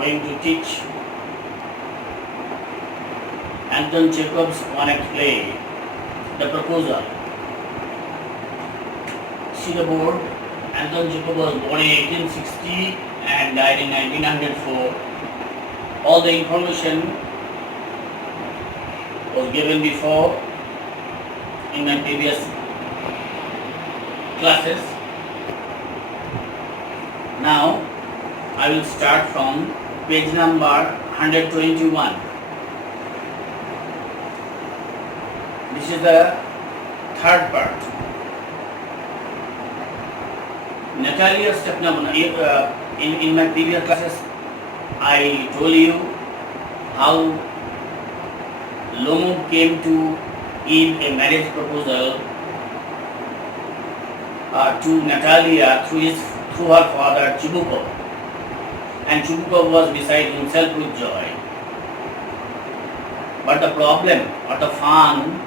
going to teach Anton Chekhov's one-act play, The Proposal. See the board. Anton Chekhov was born in 1860 and died in 1904. All the information was given before in my previous classes. Now I will start from page number 121. This is the third part. Natalia Stepanovna, in my previous classes I told you how Lomov came to give a marriage proposal to Natalia through her father Chibukov, and Chibukov was beside himself with joy. But the problem or the fun,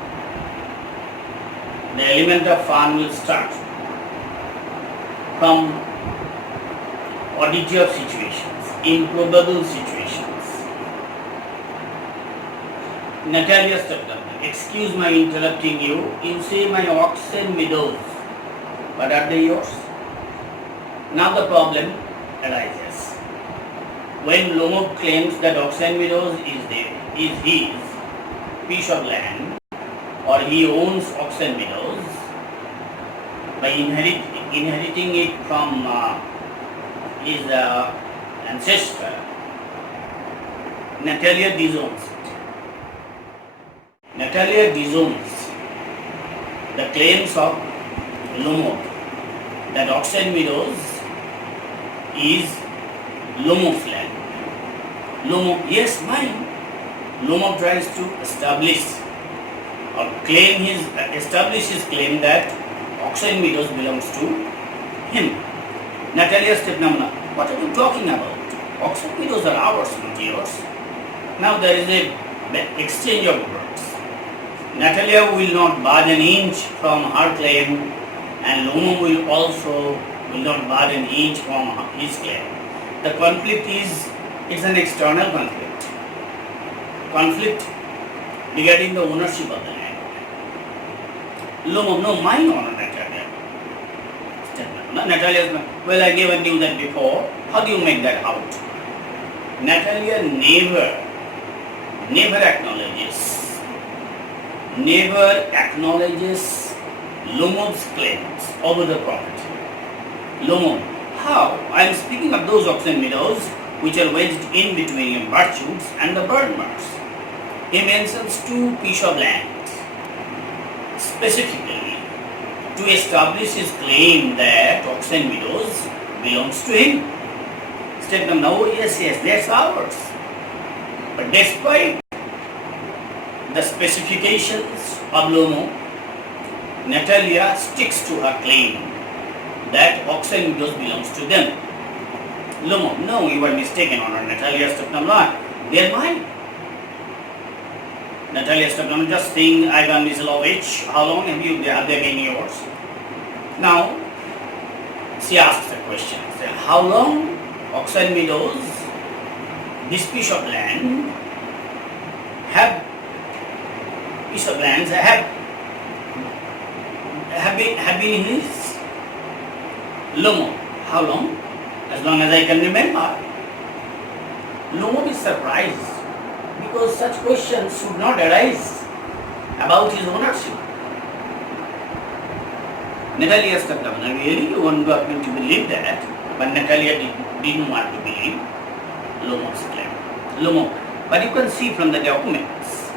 the element of fun will start from oddity of situations, improbable situations. Natalia Stepanovna, excuse my interrupting you. You say my oxen meadows, but are they yours? Now the problem arises. When Lomov claims that Oxen Meadows is his piece of land, or he owns Oxen Meadows by inheriting it from his ancestor, Natalia disowns it. Natalia disowns the claims of Lomov that Oxen Meadows is Lomov's land. Lomov, yes, mine. Lomov tries to establish his claim that Oxen Meadows belongs to him. Natalia Stepanovna, what are you talking about? Oxen Meadows are ours, not yours. Now there is a exchange of words. Natalia will not budge an inch from her claim, and Lomov will not budge an inch from his claim. The conflict it's an external conflict. Conflict regarding the ownership of the land. Lomov, no, mine honor, Natalia. Natalia, well, I never knew that before. How do you make that out? Natalia never acknowledges Lomov's claims over the property. Lomov, how? I am speaking of those Oxen Meadows which are wedged in between Birchwoods and the Burnmars. He mentions two pieces of land specifically to establish his claim that Oxen Meadows belongs to him. Statement, no, yes, that's ours. But despite the specifications of Lomov, Natalia sticks to her claim that Oxen Meadows belongs to them. Lomov, no, you are mistaken, Honor. Natalia Stepanovna, they are mine. Natalia Stepanovna, just saying, Ivan Miselovich, how long have they been yours? Now, she asks a question. How long Oxen Meadows, this piece of land, have been his? Lomov, how long? As long as I can remember. Lomov is surprised because such questions should not arise about his ownership. Natalia Stepanovna, really you want me to believe that, but Natalia didn't want to believe Lomov's claim. Lomov, but you can see from the documents,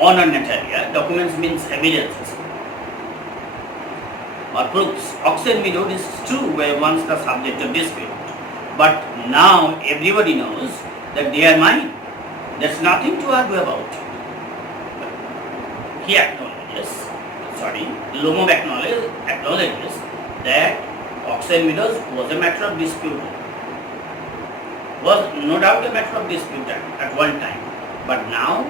honor Natalia, documents means evidences or proofs. Oxen Meadows is true were once the subject of dispute, but now everybody knows that they are mine. There's nothing to argue about. He acknowledges, Lomov acknowledges that Oxen Meadows was a matter of dispute. Was no doubt a matter of dispute at one time, but now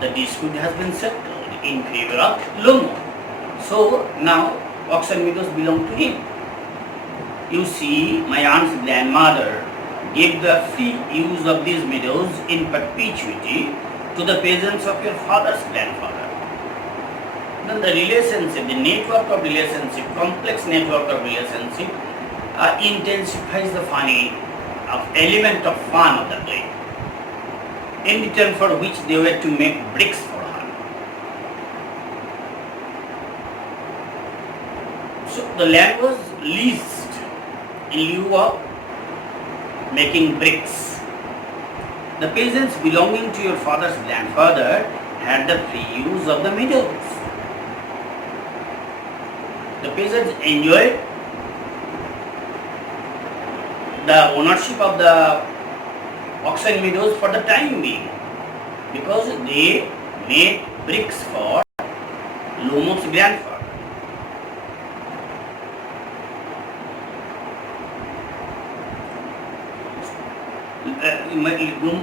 the dispute has been settled in favor of Lomov. So now Oxen Meadows belong to him. You see, my aunt's grandmother Give the free use of these meadows in perpetuity to the peasants of your father's grandfather. Then the relationship, the network of relationship, complex network of relationship intensifies the funny of element of fun of the play, in return for which they were to make bricks for her. So the land was leased in lieu of making bricks. The peasants belonging to your father's grandfather had the free use of the meadows. The peasants enjoyed the ownership of the oxen meadows for the time being because they made bricks for Lomov's grandfather.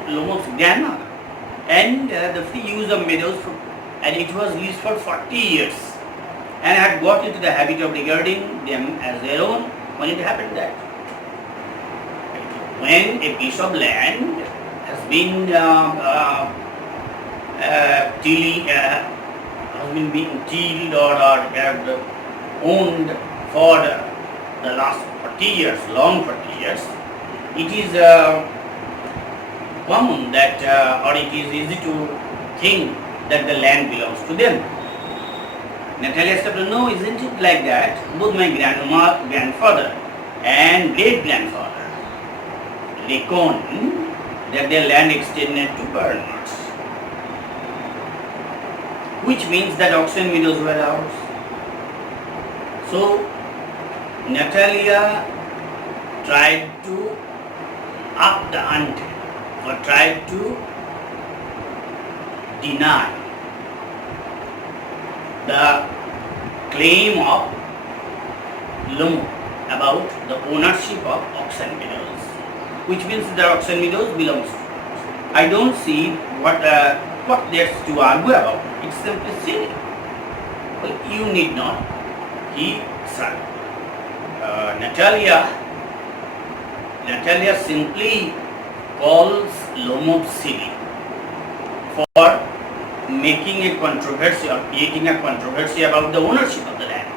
Lomov's grandmother, and the free use of meadows, and it was leased for 40 years, and had got into the habit of regarding them as their own when it happened that when a piece of land has been being tilled or owned for the last 40 years, long 40 years, it is common that, or it is easy to think that the land belongs to them. Natalia said, no, isn't it like that? Both my grandfather and great-grandfather reckoned that their land extended to Bernards, which means that oxen meadows were ours. So, Natalia tried to up the ante, or tried to deny the claim of Lomo about the ownership of oxen meadows, which means the oxen meadows belongs to us. I don't see what there's to argue about. It's simply silly. Well, you need not. Natalia simply calls Lomo silly for making a controversy or creating a controversy about the ownership of the land.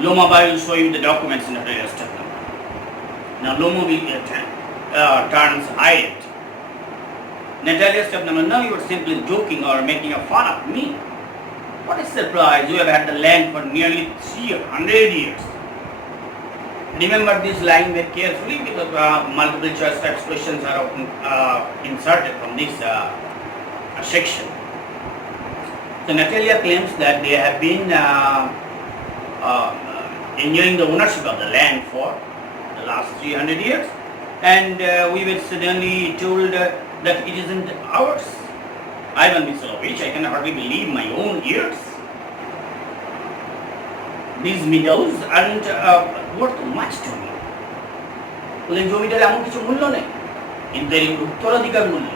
Lomo, I will show you the documents in the previous chapter. Now Lomo turns irate. Natalia said, no, you are simply joking or making a fun of me. What a surprise, you have had the land for nearly 300 years. Remember this line very carefully because multiple choice types questions are inserted from this section. So Natalia claims that they have been enjoying the ownership of the land for the last 300 years, and we were suddenly told that it isn't ours. Ivan Miselovich, I can hardly believe my own ears. These meadows aren't worth much to me. বলে জমিটার এমন কিছু মূল্য নেই, কিন্তু এর উত্তরাধিকার মূল্য,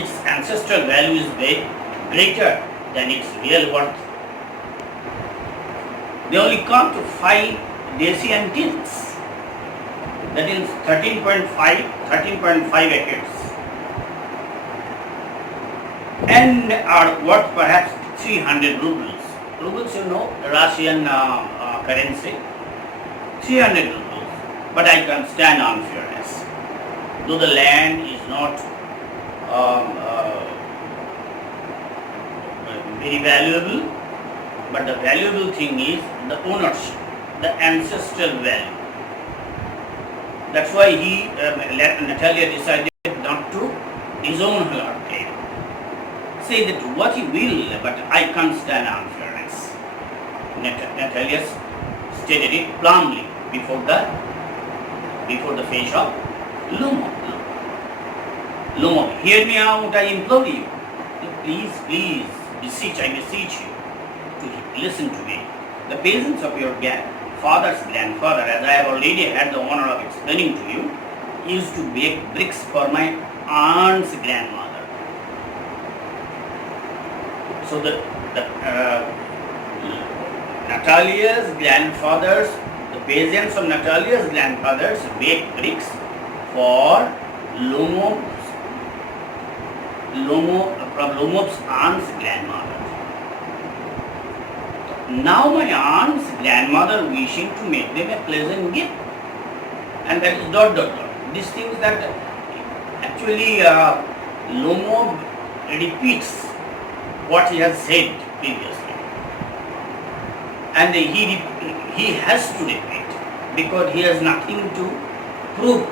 its ancestral value is way greater than its real worth. They only come to 5 decian tins, that is 13.5 acres, and are worth perhaps 300 rubles. Rubles, you know, Russian currency, 300 rubles. But I can stand unfairness. Though the land is not very valuable, but the valuable thing is the ownership, the ancestral value. That's why Natalia decided not to disown her claim. Say that what he will, but I can't stand unfairness. Natalia stated it plumly before the face of Lomo. Lomo, hear me out, I implore you. Please, I beseech you to listen to me. The peasants of your father's grandfather, as I have already had the honor of explaining to you, used to bake bricks for my aunt's grandmother. So Natalia's grandfathers, the peasants of Natalia's grandfathers baked bricks for Lomob's aunt's grandmother. Now my aunt's grandmother wishing to make them a pleasant gift, and that is dot dot dot. These things that actually Lomob repeats what he has said previously, and he has to repeat because he has nothing to prove,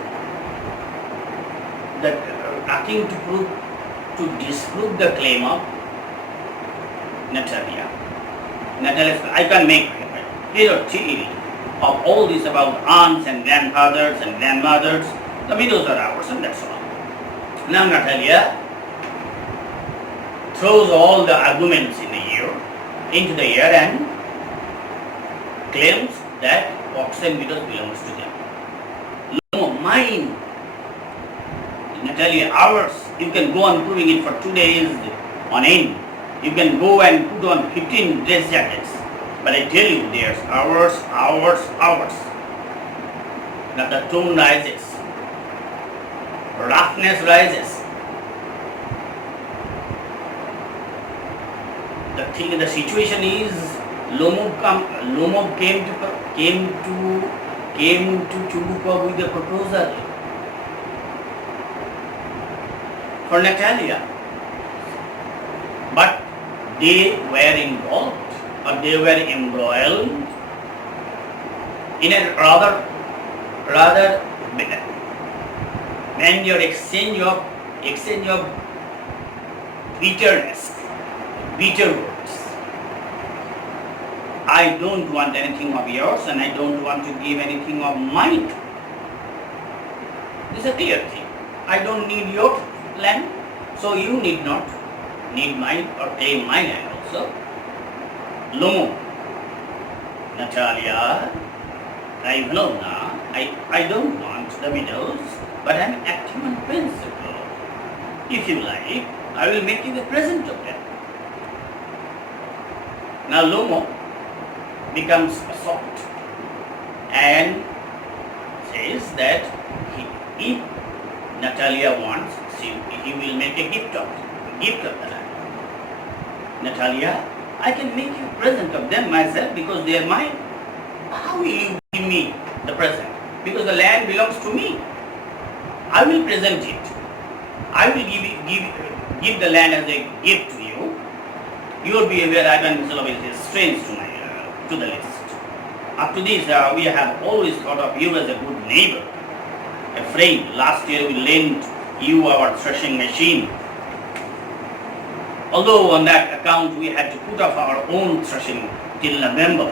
to disprove the claim of Natalia. I can make either theory of all this about aunts and grandfathers and grandmothers. The widows are ours, and that's all. Now Natalia throws all the arguments into the air and claims that oxen widows belongs to them. No, mine. Natalia, ours. You can go on proving it for 2 days on end. You can go and put on 15 dress jackets. But I tell you, there's ours. Now the tone rises. Roughness rises. The situation is Lomob came to Chubukwa with a proposal for Natalia, but they were involved, or they were embroiled in a rather when your exchange of bitter words. I don't want anything of yours, and I don't want to give anything of mine. This is a clear thing. I don't need your land, so you need not need mine or claim my land also. Lomo, Natalia, I don't want the widows, but I'm acting on principle. If you like, I will make you a present of them. Now Lomo becomes shocked and says that if Natalia wants, he will make a gift of the land. Natalia, I can make you a present of them myself because they are mine. How will you give me the present? Because the land belongs to me. I will present it. I will give the land as a gift to you. You will be aware Ivan Miselovich is strange to the list. Up to this, we have always thought of you as a good neighbor, a friend. Last year we lent you our threshing machine. Although on that account we had to put off our own threshing till November.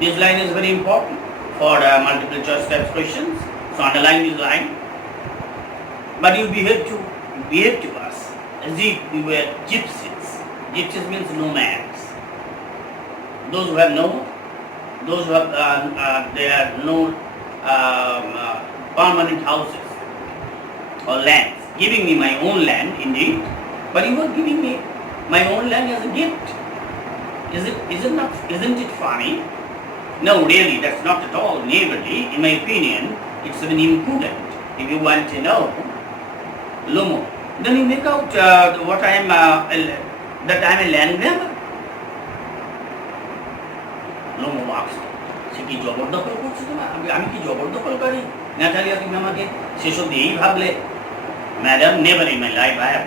This line is very important for multiple choice type questions. So underline this line. But you behave to us as if we were gypsies. Gypsies means nomads. Those who have no permanent houses or lands. Giving me my own land indeed, but you are giving me my own land as a gift. Isn't it funny? No, really, that's not at all neighborly. In my opinion, it's even impudent. If you want to know, Lomo, then you make out that I am a land grabber. Lomo asks, সে কি জবরদখল করছে তোমার? আমি কি জবরদখলকারী? Natalia, তুমি আমাকে শেষ অবধি এই ভাবলে? Madam, never in my life have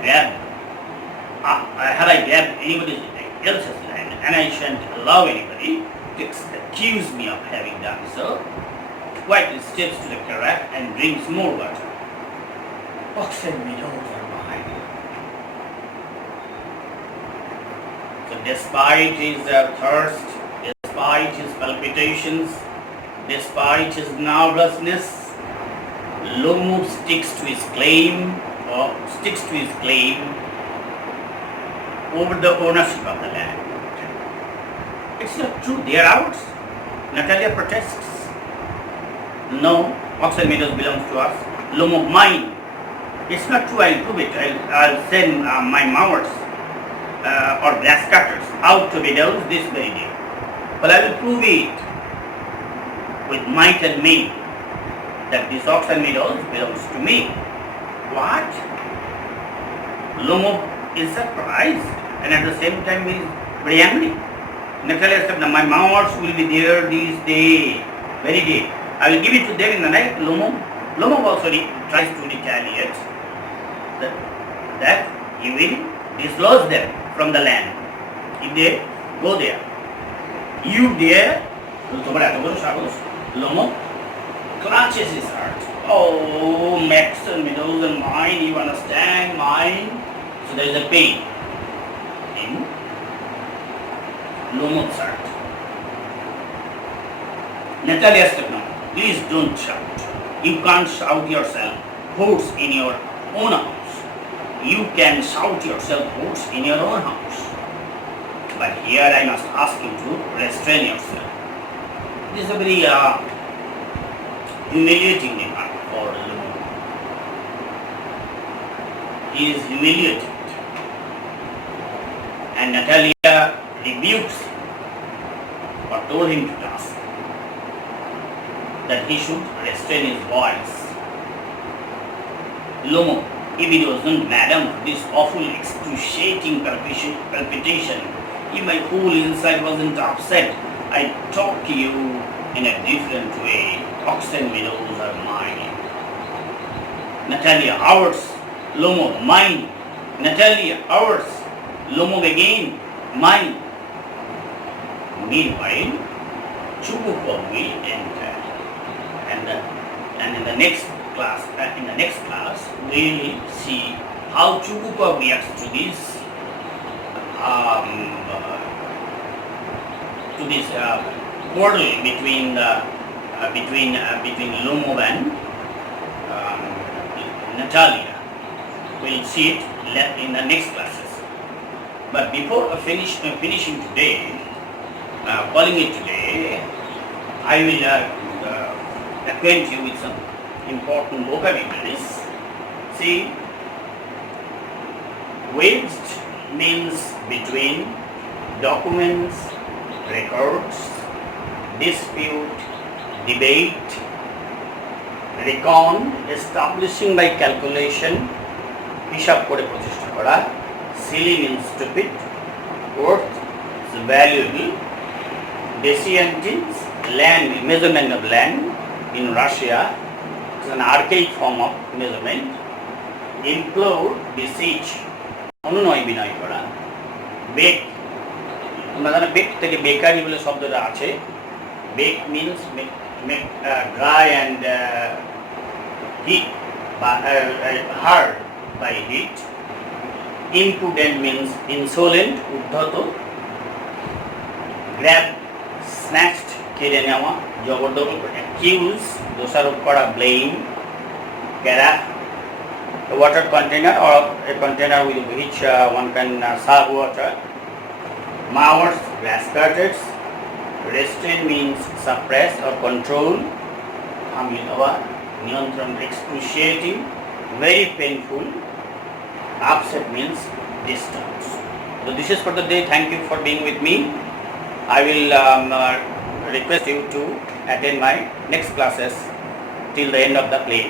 I grabbed anybody else's land, and I shan't allow anybody to accuse me of having done so. Quietly steps to the carafe and drinks more water. Oxen widows are behind him. So despite his thirst, despite his palpitations, despite his nervousness, Lomo sticks to his claim over the ownership of the land. It's not true, they are ours. Natalia protests. No, oxen meadows belongs to us. Lomo, mine. It's not true, I'll prove it. I'll send my mowers or grass cutters out to meadows this very day. But I will prove it with might and main. that this Oxen Meadows belongs to me. What? Lomo is surprised and at the same time he is very angry. Natalia said, my mammals will be there this day, very day. I will give it to them in the night. Lomo also tries to retaliate that he will dislodge them from the land if they go there. You dare? Lomo clutches his heart. Oh, Max and Meadows and mine, you understand? Mine. So there is a pain in Lomo's heart. Natalia said, no, please don't shout. You can't shout yourself hoarse in your own house. You can shout yourself hoarse in your own house. But here I must ask you to restrain yourself. This is a very humiliating remark for Lomo. He is humiliated. And Natalia rebukes him or told him to task that he should restrain his voice. Lomo, if it wasn't, madam, this awful excruciating palpitation, if my whole inside wasn't upset, I'd talk to you in a different way. Oxen Meadows are mine. Natalia, ours. Lomo, mine. Natalia, ours. Lomo again, mine. Meanwhile, Chubukov will enter, and in the next class, we will see how Chubukov reacts to this quarrel between Lomo and Natalia. We'll see it in the next classes. But before finishing today, calling it today, I will acquaint you with some important vocabularies. See, wedged means between, documents, records, dispute, debate, reckon, establishing by calculation, হিসাব করে প্রতিষ্ঠা করা, silly means stupid, worth is valuable, deciantins, land, measurement of land in Russia, is an archaic form of measurement, implore, beseech, অনুনয় বিনয় করা, bake, তোমরা জানো bake থেকে bakery বলে শব্দটা আছে, bake means make dry and heat, hard by heat, impudent means insolent, উদ্ধত, grab, snatched, কেড়ে নেওয়া, জবরদখল করে, accuse, দোষারোপ করা, blame, carafe, a water container or a container with which one can serve water, mowers, grass cutters, restrain means suppress or control, থামিয়ে দেওয়া, নিয়ন্ত্রণ, excruciating, very painful, upset means distance. So this is for the day. Thank you for being with me. I will request you to attend my next classes till the end of the play.